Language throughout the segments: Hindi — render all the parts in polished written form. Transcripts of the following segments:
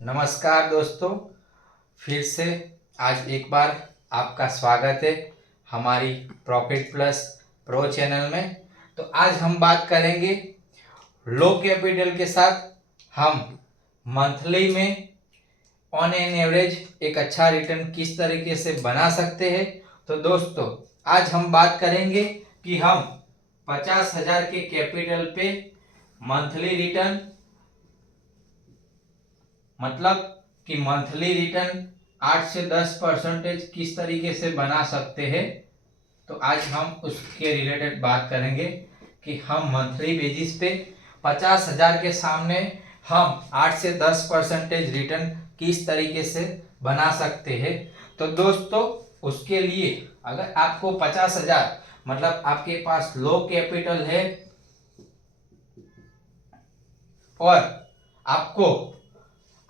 नमस्कार दोस्तों, फिर से आज एक बार आपका स्वागत है हमारी प्रॉफिट प्लस प्रो चैनल में। तो आज हम बात करेंगे लो कैपिटल के साथ हम मंथली में ऑन एन एवरेज एक अच्छा रिटर्न किस तरीके से बना सकते हैं। तो दोस्तों आज हम बात करेंगे कि हम 50,000 के कैपिटल पे मंथली रिटर्न मतलब कि मंथली रिटर्न 8 से 10% किस तरीके से बना सकते हैं। तो आज हम उसके रिलेटेड बात करेंगे कि हम मंथली बेसिस पे 50,000 के सामने हम 8 से 10% रिटर्न किस तरीके से बना सकते हैं। तो दोस्तों उसके लिए अगर आपको 50,000 मतलब आपके पास लो कैपिटल है और आपको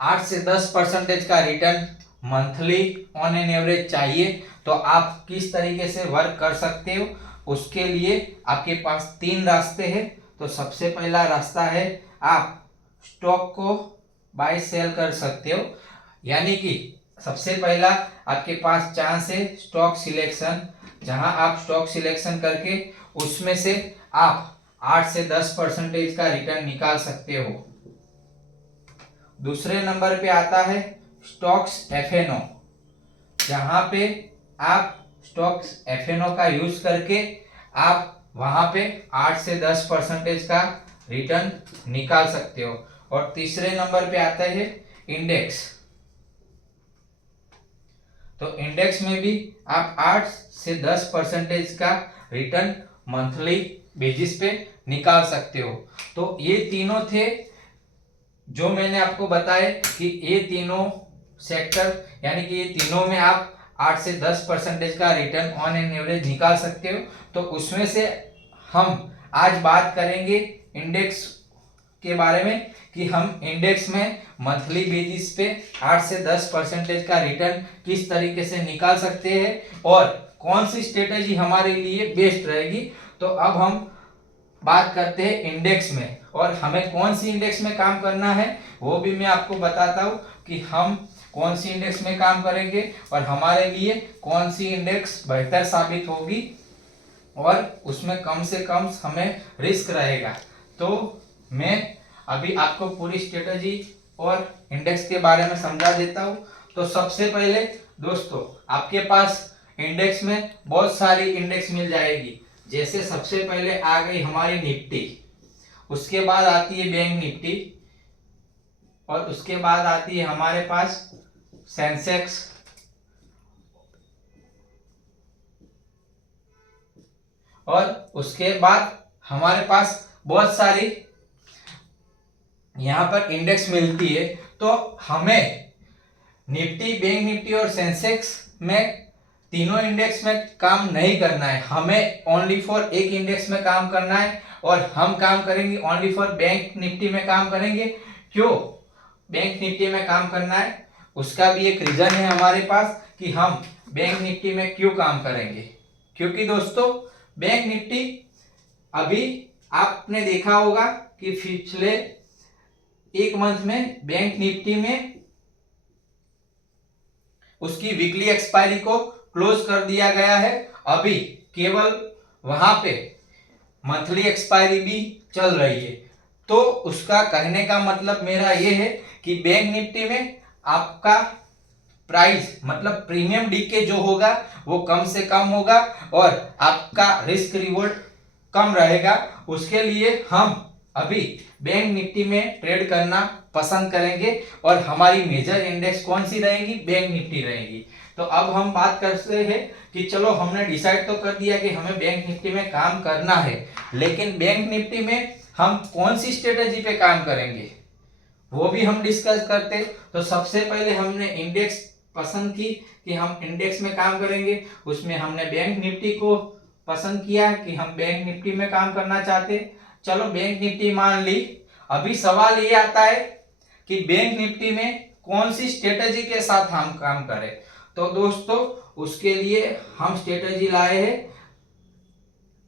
8 से 10% का return monthly on an average चाहिए, तो आप किस तरीके से वर्क कर सकते हो। उसके लिए आपके पास 3 रास्ते हैं। तो सबसे पहला रास्ता है आप स्टॉक को बाय सेल कर सकते हो, यानी कि सबसे पहला आपके पास चांस है स्टॉक सिलेक्शन, जहां आप स्टॉक सिलेक्शन करके उसमें से आप 8 से 10% का रिटर्न निकाल सकते हो। दूसरे नंबर पे आता है स्टॉक्स एफएनओ, जहां पे आप स्टॉक्स एफएनओ का यूज करके आप वहां पे 8 से 10% का रिटर्न निकाल सकते हो। और तीसरे नंबर पे आता है इंडेक्स। तो इंडेक्स में भी आप 8 से 10% का रिटर्न मंथली बेसिस पे निकाल सकते हो। तो ये तीनों थे जो मैंने आपको बताया कि ये तीनों सेक्टर यानी कि ये तीनों में आप 8 से 10% का रिटर्न ऑन एन एवरेज निकाल सकते हो। तो उसमें से हम आज बात करेंगे इंडेक्स के बारे में कि हम इंडेक्स में मंथली बेसिस पे 8 से 10% का रिटर्न किस तरीके से निकाल सकते हैं और कौन सी स्ट्रेटेजी हमारे लिए बेस्ट रहेगी। तो अब हम बात करते हैं इंडेक्स में, और हमें कौन सी इंडेक्स में काम करना है वो भी मैं आपको बताता हूँ कि हम कौन सी इंडेक्स में काम करेंगे और हमारे लिए कौन सी इंडेक्स बेहतर साबित होगी और उसमें कम से कम हमें रिस्क रहेगा। तो मैं अभी आपको पूरी स्ट्रेटजी और इंडेक्स के बारे में समझा देता हूँ। तो सबसे पहले दोस्तों आपके पास इंडेक्स में बहुत सारी इंडेक्स मिल जाएगी। जैसे सबसे पहले आ गई हमारी निफ्टी, उसके बाद आती है बैंक निफ्टी, और उसके बाद आती है हमारे पास सेंसेक्स, और उसके बाद हमारे पास बहुत सारी यहां पर इंडेक्स मिलती है। तो हमें निफ्टी, बैंक निफ्टी और सेंसेक्स में तीनों इंडेक्स में काम नहीं करना है, हमें ओनली फॉर एक इंडेक्स में काम करना है। और हम काम करेंगे ओनली फॉर बैंक निफ्टी में काम करेंगे। क्यों बैंक निफ्टी में काम करना है, उसका भी एक रीजन है हमारे पास कि हम बैंक निफ्टी में क्यों काम करेंगे। क्योंकि दोस्तों बैंक निफ्टी अभी आपने देखा होगा कि पिछले एक मंथ में बैंक निफ्टी में उसकी वीकली एक्सपायरी को क्लोज कर दिया गया है। अभी केवल वहां पे मंथली एक्सपायरी भी चल रही है। तो उसका कहने का मतलब मेरा ये है कि बैंक निफ्टी में आपका प्राइस मतलब प्रीमियम डीके जो होगा वो कम से कम होगा और आपका रिस्क रिवॉर्ड कम रहेगा। उसके लिए हम अभी बैंक निफ्टी में ट्रेड करना पसंद करेंगे और हमारी मेजर इंडेक्स कौन सी रहेगी, बैंक निफ्टी रहेगी। तो अब हम बात करते हैं कि चलो हमने डिसाइड तो कर दिया कि हमें बैंक निफ्टी में काम करना है, लेकिन बैंक निफ्टी में हम कौन सी स्ट्रेटेजी पे काम करेंगे वो भी हम डिस्कस करते। तो सबसे पहले हमने इंडेक्स पसंद की कि हम इंडेक्स में काम करेंगे, उसमें हमने बैंक निफ्टी को पसंद किया कि हम बैंक निफ्टी में काम करना चाहते। चलो बैंक निफ्टी मान ली। अभी सवाल ये आता है कि बैंक निफ्टी में कौन सी स्ट्रेटेजी के साथ हम काम करें। तो दोस्तों उसके लिए हम स्ट्रेटेजी लाए हैं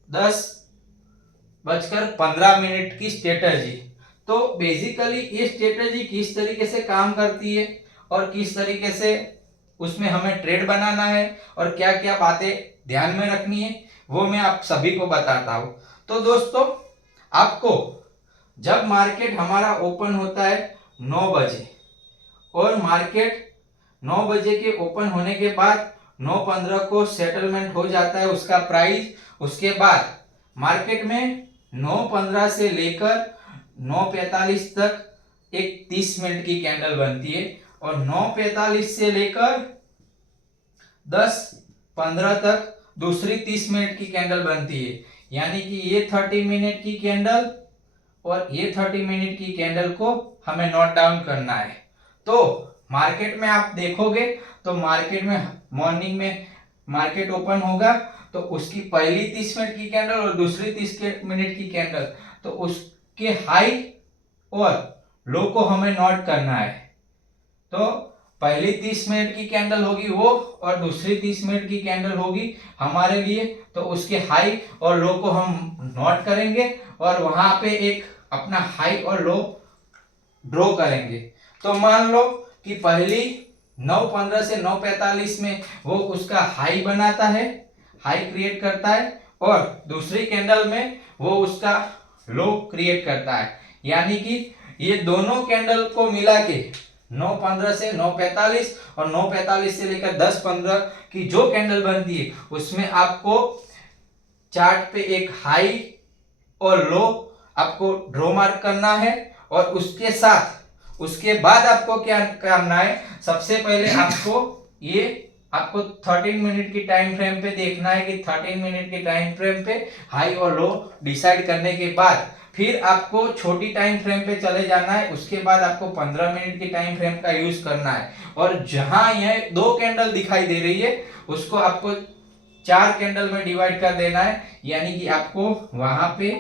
10:15 की स्ट्रेटेजी। तो बेसिकली ये स्ट्रेटेजी किस तरीके से काम करती है और किस तरीके से उसमें हमें ट्रेड बनाना है और क्या क्या बातें ध्यान में रखनी है वो मैं आप सभी को बताता हूं। तो दोस्तों, आपको जब मार्केट हमारा ओपन होता है 9 बजे और मार्केट 9 बजे के ओपन होने के बाद 9:15 को सेटलमेंट हो जाता है उसका प्राइस। उसके बाद मार्केट में 9:15 से लेकर 9:45 तक एक 30 मिनट की कैंडल बनती है और 9:45 से लेकर 10:15 तक दूसरी 30 मिनट की कैंडल बनती है। यानी कि ये 30 मिनट की कैंडल और ये 30 मिनट की कैंडल को हमें नोट डाउन करना है। तो मार्केट में आप देखोगे तो मार्केट में मॉर्निंग में मार्केट ओपन होगा तो उसकी पहली 30 मिनट की कैंडल और दूसरी 30 मिनट की कैंडल, तो उसके हाई और लो को हमें नोट करना है। तो पहली 30 मिनट की कैंडल होगी वो और दूसरी 30 मिनट की कैंडल होगी हमारे लिए, तो उसके हाई और लो को हम नोट करेंगे और वहां पे एक अपना हाई और लो ड्रॉ करेंगे। तो मान लो कि पहली 9:15 से 9:45 में वो उसका हाई बनाता है, हाई क्रिएट करता है और दूसरी कैंडल में वो उसका लो क्रिएट करता है। यानी कि ये दोनों कैंडल को मिला के 9:15 से 9:45 और 9:45 से लेकर 10:15 की जो कैंडल बनती है उसमें आपको चार्ट पे एक हाई और लो आपको ड्रॉ मार्क करना है और उसके साथ उसके बाद आपको क्या करना है, सबसे पहले आपको 13 मिनट की टाइम फ्रेम पे देखना है कि 13 मिनट की टाइम फ्रेम पे हाई और लो डिसाइड करने के बाद फिर आपको छोटी टाइम फ्रेम पे चले जाना है। उसके बाद आपको 15 मिनट की टाइम फ्रेम का यूज करना है और जहां यह 2 कैंडल दिखाई दे रही है उसको आपको 4 कैंडल में डिवाइड कर देना है। यानी कि आपको वहां पे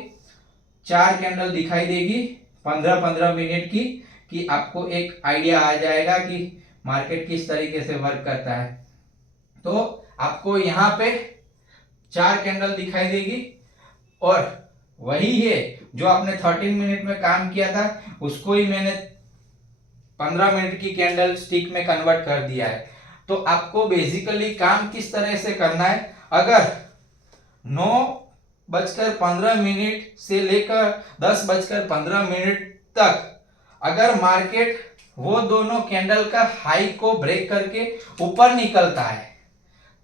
4 कैंडल दिखाई देगी 15-15 मिनट की, कि आपको एक आइडिया आ जाएगा कि मार्केट किस तरीके से वर्क करता है। तो आपको यहाँ पे 4 कैंडल दिखाई देगी और वही है जो आपने 13 मिनट में काम किया था उसको ही मैंने 15 मिनट की कैंडल स्टिक में कन्वर्ट कर दिया है। तो आपको बेसिकली काम किस तरह से करना है, अगर 9:15 से लेकर 10:15 तक अगर मार्केट वो दोनों कैंडल का हाई को ब्रेक करके ऊपर निकलता है,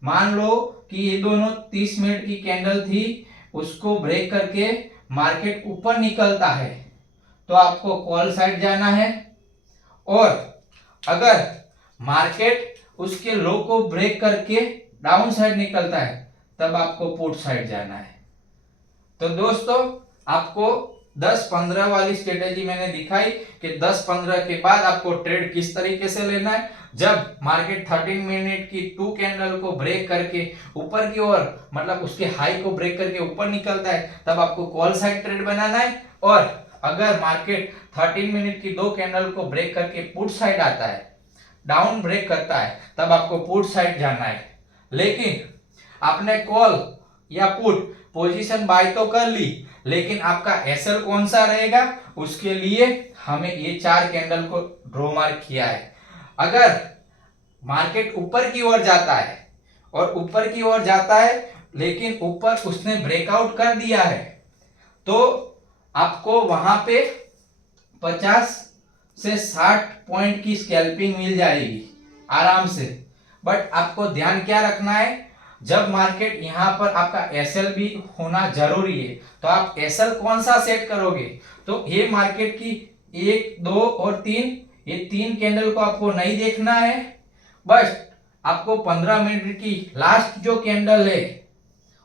मान लो कि ये दोनों 30 मिनट की कैंडल थी, उसको ब्रेक करके मार्केट ऊपर निकलता है तो आपको कॉल साइड जाना है और अगर मार्केट उसके लो को ब्रेक करके डाउन साइड निकलता है तब आपको पुट साइड जाना है। तो दोस्तों, आपको 10-15 वाली स्ट्रेटेजी मैंने दिखाई कि 10-15 के बाद आपको ट्रेड किस तरीके से लेना है। जब मार्केट 13 मिनट की 2 कैंडल को ब्रेक करके ऊपर की ओर, मतलब उसके हाई को ब्रेक करके ऊपर निकलता है तब आपको कॉल साइड ट्रेड बनाना है और अगर मार्केट 13 मिनट की 2 कैंडल को ब्रेक करके पुट साइड आता है, डाउन ब्रेक करता है, तब आपको पुट साइड जाना है। लेकिन आपने कॉल या पुट पोजीशन बाय तो कर ली, लेकिन आपका एसएल कौन सा रहेगा उसके लिए हमें ये 4 कैंडल को ड्रॉ मार्क किया है। अगर मार्केट ऊपर की ओर जाता है और ऊपर की ओर जाता है लेकिन ऊपर उसने ब्रेकआउट कर दिया है तो आपको वहां पे 50 से 60 पॉइंट की स्कैल्पिंग मिल जाएगी आराम से। बट आपको ध्यान क्या रखना है, जब मार्केट यहां पर आपका एसएल भी होना जरूरी है, तो आप एसएल कौन सा सेट करोगे, तो ये मार्केट की 1, 2 और 3, ये 3 कैंडल को आपको नहीं देखना है। बस आपको 15 मिनट की लास्ट जो कैंडल है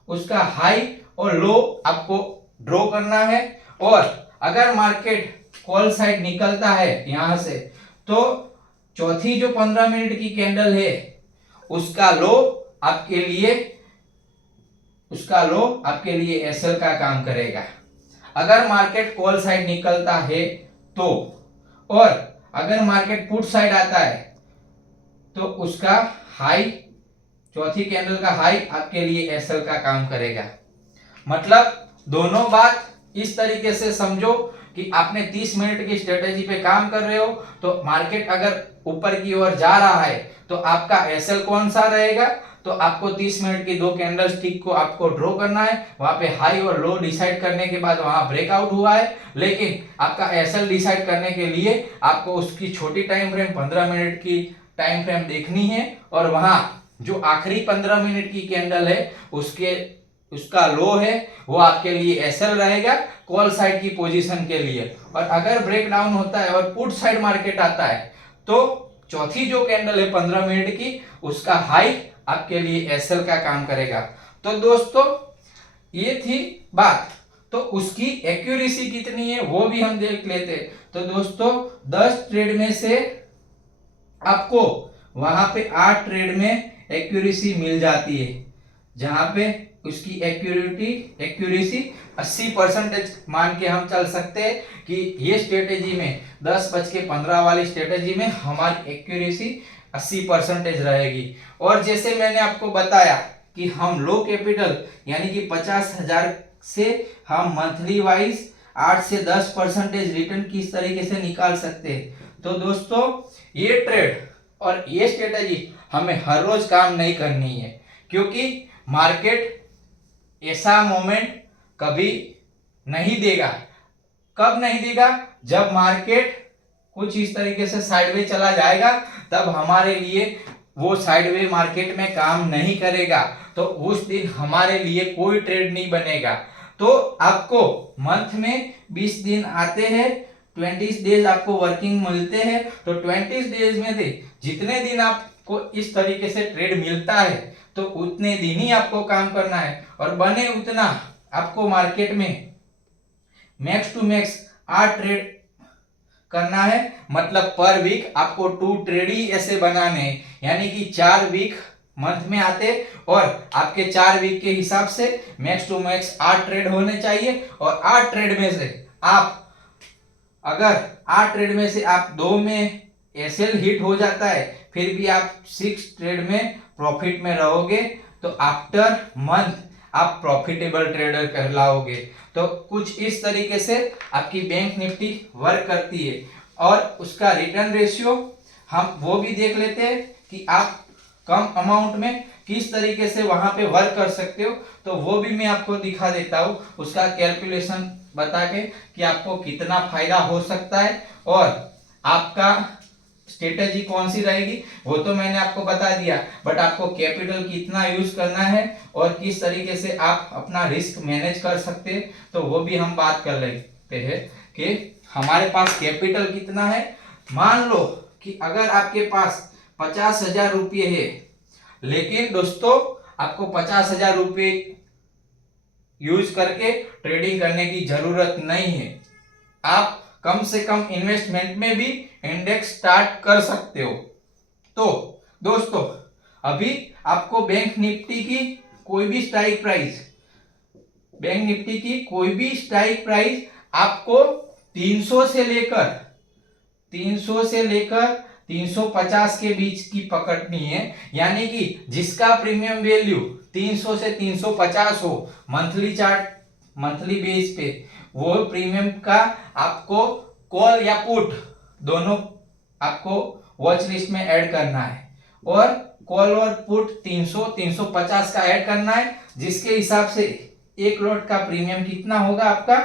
उसका हाई और लो आपको ड्रॉ करना है और अगर मार्केट कॉल साइड निकलता है यहां से तो चौथी जो 15 मिनट की कैंडल है उसका लो आपके लिए एसएल का काम करेगा। अगर मार्केट कॉल साइड निकलता है तो, और अगर मार्केट पुट साइड आता है तो उसका हाई, चौथी कैंडल का हाई आपके लिए एसएल का काम करेगा। मतलब दोनों बात इस तरीके से समझो कि आपने 30 मिनट की स्ट्रेटेजी पे काम कर रहे हो, तो मार्केट अगर ऊपर की ओर जा रहा है तो आपका एसएल कौन सा रहेगा, तो आपको 30 मिनट की दो कैंडल स्टिक को आपको ड्रॉ करना है, वहां पे हाई और लो डिसाइड करने के बाद वहां ब्रेकआउट हुआ है, लेकिन आपका एसएल डिसाइड करने के लिए आपको उसकी छोटी टाइम फ्रेम 15 मिनट की टाइम फ्रेम देखनी है, और वहां जो आखिरी 15 मिनट की कैंडल है उसका लो है वो आपके लिए एसएल रहेगा कॉल साइड की पोजीशन के लिए। और अगर ब्रेक डाउन होता है और पुट साइड मार्केट आता है तो चौथी जो कैंडल है 15 मिनट की, उसका हाई आपके लिए एसएल का काम करेगा। तो दोस्तों ये थी बात, तो उसकी एक्यूरेसी कितनी है वो भी हम देख लेते। तो दोस्तों 10 ट्रेड में से आपको वहां पे 8 ट्रेड में एक्यूरेसी मिल जाती है, जहां पे उसकी एक्यूरेसी 80% मान के हम चल सकते हैं कि ये स्ट्रेटेजी में 10:15 वाली स्ट्रेटेजी में हमारी एक्यूरेसी 80% रहेगी। और जैसे मैंने आपको बताया कि हम लो कैपिटल यानी कि 50,000 से हम मंथली वाइज 8 से 10% रिटर्न किस तरीके से निकाल सकते हैं। तो दोस्तों ये ट्रेड और ये स्ट्रेटेजी हमें हर रोज काम नहीं करनी है, क्योंकि मार्केट ऐसा मोमेंट कभी नहीं देगा। कब नहीं देगा? जब मार्केट कुछ इस तरीके से साइडवे चला जाएगा, तब हमारे लिए वो साइडवे मार्केट में काम नहीं करेगा, तो उस दिन हमारे लिए कोई ट्रेड नहीं बनेगा। तो आपको मंथ में 20 दिन आते हैं, 20 डेज आपको वर्किंग मिलते हैं, तो 20 डेज में से जितने दिन आपको इस तरीके से ट्रेड मिलता है तो उतने दिन ही आपको काम करना है, और बने उतना आपको मार्केट में मैक्स टू मैक्स 8 ट्रेड करना है। मतलब पर वीक आपको 2 ट्रेड ही ऐसे बनाने हैं, यानी कि 4 वीक मंथ में आते, और आपके 4 वीक के हिसाब से मैक्स टू मैक्स 8 ट्रेड होने चाहिए। और 8 ट्रेड में से आप अगर 8 ट्रेड में से आप 2 में एसएल हिट हो जाता है, फिर भी आप 6 ट्रेड में प्रॉफिट में रहोगे, तो आफ्टर मंथ आप प्रॉफिटेबल ट्रेडर कहलाओगे। तो कुछ इस तरीके से आपकी बैंक निफ्टी वर्क करती है, और उसका रिटर्न रेशियो हम वो भी देख लेते हैं कि आप कम अमाउंट में किस तरीके से वहां पे वर्क कर सकते हो। तो वो भी मैं आपको दिखा देता हूं, उसका कैलकुलेशन बता के कि आपको कितना फायदा हो सकता है, और आपका स्ट्रेटेजी कौन सी रहेगी वो तो मैंने आपको बता दिया, बट आपको कैपिटल कितना यूज करना है और किस तरीके से आप अपना रिस्क मैनेज कर सकते हैं, तो वो भी हम बात कर लेते हैं कि हमारे पास कैपिटल कितना है। मान लो कि अगर आपके पास 50,000 रुपये है, लेकिन दोस्तों आपको 50,000 रुपये यूज करके ट्रेडिंग करने की जरूरत नहीं है। आप कम से कम इन्वेस्टमेंट में भी इंडेक्स स्टार्ट कर सकते हो। तो दोस्तों अभी आपको बैंक निफ्टी की कोई भी स्ट्राइक प्राइस आपको 300 से लेकर 350 के बीच की पकड़नी है, यानी कि जिसका प्रीमियम वैल्यू 300 से 350 हो मंथली बेस पे, वो प्रीमियम का आपको कॉल या पुट दोनों आपको वॉच लिस्ट में ऐड करना है, और कॉल और पुट 300-350 का ऐड करना है, जिसके हिसाब से एक लॉट का प्रीमियम कितना होगा आपका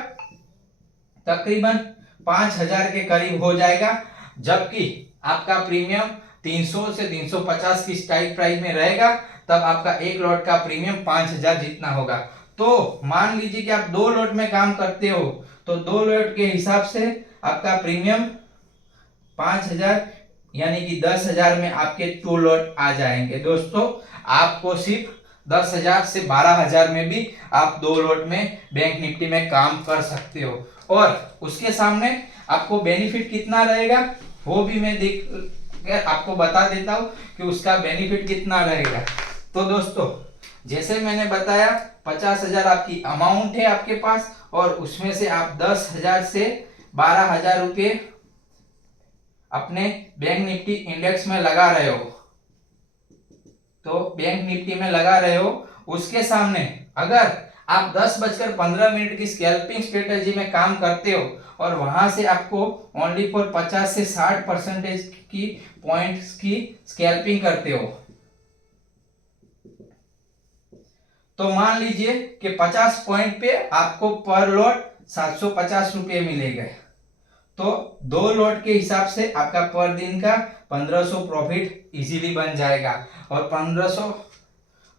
तकरीबन 5,000 के करीब हो जाएगा। जबकि आपका प्रीमियम 300 से 350 की स्ट्राइक प्राइस में रहेगा, तब आपका एक लॉट का प्रीमियम 5,000 जितना होगा। तो मान लीजिए कि आप 2 लॉट में काम करते हो, तो 2 लॉट के हिसाब से आपका प्रीमियम 5,000 यानी कि 10,000 में आपके 2 लॉट आ जाएंगे। दोस्तों आपको सिर्फ 10,000 से 12,000 में भी आप 2 लॉट में बैंक निफ्टी में काम कर सकते हो, और उसके सामने आपको बेनिफिट कितना रहेगा वो भी मैं आपको बता देता हूं कि उसका बेनिफिट कितना रहेगा। तो दोस्तों जैसे मैंने बताया 50,000 आपकी अमाउंट है आपके पास, और उसमें से आप 10,000 से 12,000 रुपये अपने बैंक निफ्टी इंडेक्स में लगा रहे हो, तो बैंक निफ्टी में लगा रहे हो, उसके सामने अगर आप 10:15 की स्कैल्पिंग स्ट्रेटेजी में काम करते हो और वहां से आपको ओनली फॉर 50 से 60% की पॉइंट्स की स्कैल्पिंग करते हो, तो मान लीजिए कि 50 पॉइंट पे आपको पर लॉट 750 रुपये मिलेगा, तो 2 लॉट के हिसाब से आपका पर दिन का 1500 प्रॉफिट इजीली बन जाएगा। और 1500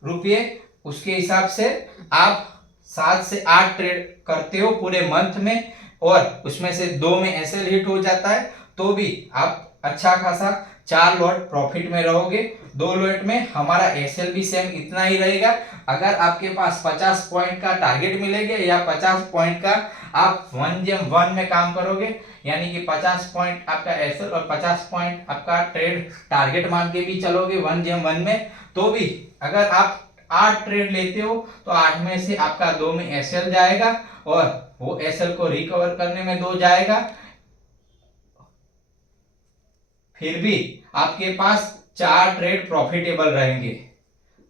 रुपये उसके हिसाब से आप 7 से 8 ट्रेड करते हो पूरे मंथ में, और उसमें से 2 में एसएल हिट हो जाता है, तो भी आप अच्छा खासा 4 लॉट प्रॉफिट में रहोगे। 2 लॉट में हमारा एसएल भी सेम इतना ही रहेगा। अगर आपके पास 50 पॉइंट का टारगेट मिलेगा या 50 पॉइंट का आप 1/1 में काम करोगे, यानी कि 50 पॉइंट आपका एसएल और 50 पॉइंट आपका ट्रेड टारगेट मान के भी चलोगे 1/1 में, तो भी अगर आप 8 ट्रेड लेते हो तो 8 में से आपका 2 में एसएल जाएगा और वो एसएल को रिकवर करने में 2 जाएगा, फिर भी आपके पास 4 ट्रेड प्रॉफिटेबल रहेंगे।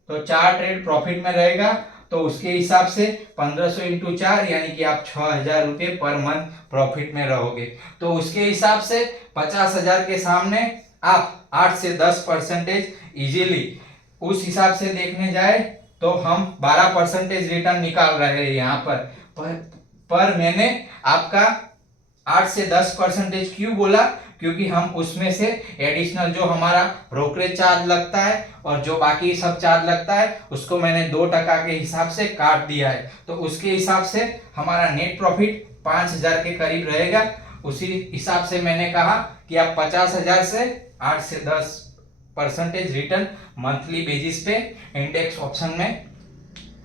तो 4 ट्रेड प्रॉफिट में रहेगा, तो उसके हिसाब से 1500 इंटू 4 यानी कि आप 6000 रुपये पर मंथ प्रॉफिट में रहोगे। तो उसके हिसाब से 50,000 के सामने आप 8 से 10% इजीली, उस हिसाब से देखने जाए तो हम 12% रिटर्न निकाल रहे हैं यहाँ पर मैंने आपका 8 से 10% क्यों बोला, क्योंकि हम उसमें से एडिशनल जो हमारा ब्रोकरेज चार्ज लगता है और जो बाकी सब चार्ज लगता है उसको मैंने 2% के हिसाब से काट दिया है, तो उसके हिसाब से हमारा नेट प्रॉफिट 5000 के करीब रहेगा। उसी हिसाब से मैंने कहा कि आप 50,000 से 8 से 10% रिटर्न मंथली बेसिस पे इंडेक्स ऑप्शन में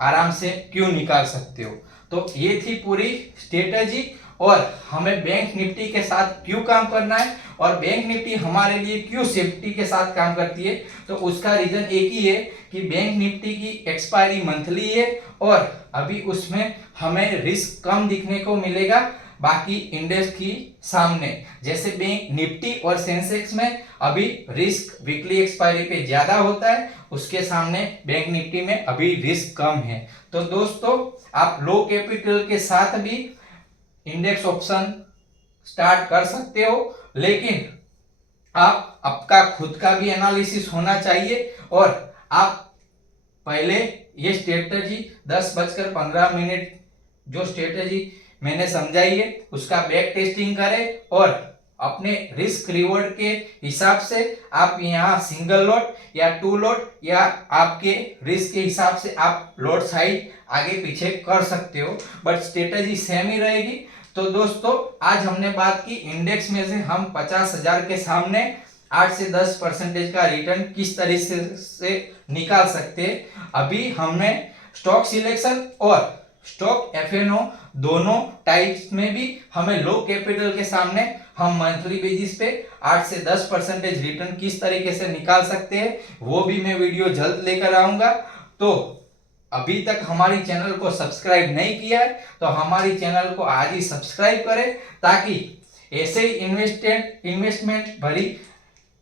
आराम से क्यों निकाल सकते हो। तो ये थी पूरी स्ट्रेटेजी, और हमें बैंक निफ्टी के साथ क्यों काम करना है और बैंक निफ्टी हमारे लिए क्यों सेफ्टी के साथ काम करती है। तो उसका रीजन एक ही है कि बैंक निफ्टी की एक्सपायरी मंथली है और अभी उसमें हमें रिस्क कम दिखने को मिलेगा बाकी इंडेक्स की सामने। जैसे बैंक निफ्टी और सेंसेक्स में अभी रिस्क वीकली एक्सपायरी पे ज्यादा होता है, उसके सामने बैंक निफ्टी में अभी रिस्क कम है। तो दोस्तों, आप लो कैपिटल के साथ भी इंडेक्स ऑप्शन स्टार्ट कर सकते हो, लेकिन आप आपका खुद का भी एनालिसिस होना चाहिए और आप पहले ये स्ट्रेटजी 10:15 जो स्ट्रेटजी मैंने समझाई है उसका बैक टेस्टिंग करें और अपने रिस्क रिवॉर्ड के हिसाब से आप यहाँ सिंगल लॉट या 2 लॉट या आपके रिस्क के हिसाब से आप लॉट साइज आगे पीछे कर सकते हो, बट स्ट्रेटजी सेम ही रहेगी। तो दोस्तों, आज हमने बात की इंडेक्स में से हम 50,000 के सामने 8 से 10% का रिटर्न किस तरीके से निकाल सकते हैं। अभी हमने स्टॉक सिलेक्शन और स्टॉक एफएनओ दोनों टाइप्स में भी हमें लो कैपिटल के सामने हम मंथली बेसिस पे 8 से 10% रिटर्न किस तरीके से निकाल सकते हैं, वो भी मैं वीडियो जल्द लेकर आऊंगा। तो अभी तक हमारी चैनल को सब्सक्राइब नहीं किया है तो हमारी चैनल को आज ही सब्सक्राइब करें, ताकि ऐसे ही इन्वेस्टमेंट भरी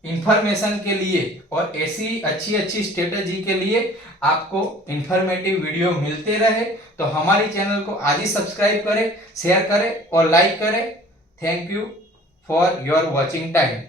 इंफॉर्मेशन के लिए और ऐसी अच्छी अच्छी स्ट्रेटेजी के लिए आपको इंफॉर्मेटिव वीडियो मिलते रहे। तो हमारी चैनल को आज ही सब्सक्राइब करें, शेयर करें और लाइक करें। Thank you for your watching time.